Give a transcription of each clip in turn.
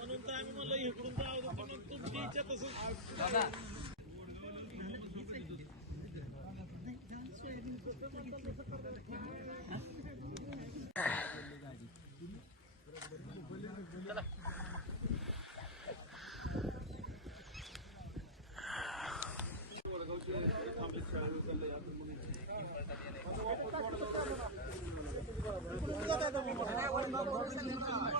म्हणून तर आम्ही म्हणलं इकडून जाऊ दे, पण तुमची इच्छा तसं पीक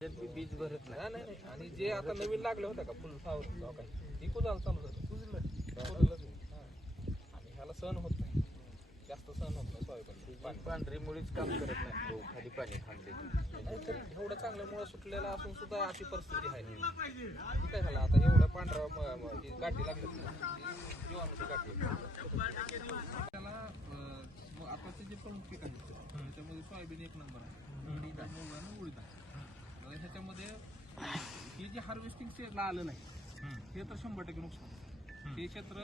बीज भरत नाही नाही, नाही. आणि जे आता नवीन लागलं होतं का फुल फ्लावर काही ती कुजाला चालू होतं कुजलं. हा. आणि ह्याला सण होत नाही जास्त सण होत नाही सोयाबीन पाणी पांढरी मुळीच काम करत नाही हो, खाली पाणी थांबले नाहीतरी एवढं चांगलं मुळे सुटलेलं असून सुद्धा अशी परिस्थिती आहे ती काय झालं आता एवढं पांढरा गाठी लागली जीवाणूची गाठी त्याला आताचे जे प्रमुख पीक आहेत त्याच्यामध्ये सोयाबीन एक नंबर आहे. मूग आणि उडीद आहे. ह्याच्यामध्ये हे जे हार्वेस्टिंग स्टेजला आलं नाही हे तर शंभर टक्के नुकसान ते क्षेत्र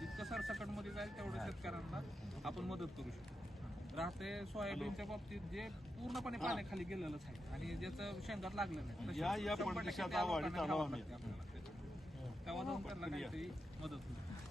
जितकं सरसकटमध्ये जाईल तेवढं शेतकऱ्यांना आपण मदत करू शकतो. राहते सोयाबीनच्या बाबतीत जे पूर्णपणे पाण्याखाली गेलेलंच आहे. आणि ज्याचं शेंगात लागलं नाही. तेव्हा जाऊन त्यांना काहीतरी मदत होईल.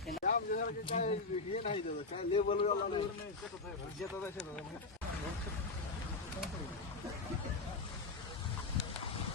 आमच्यासारखे काय हे नाही त्याचं काय लेबल शेतात आहे शेतात आहे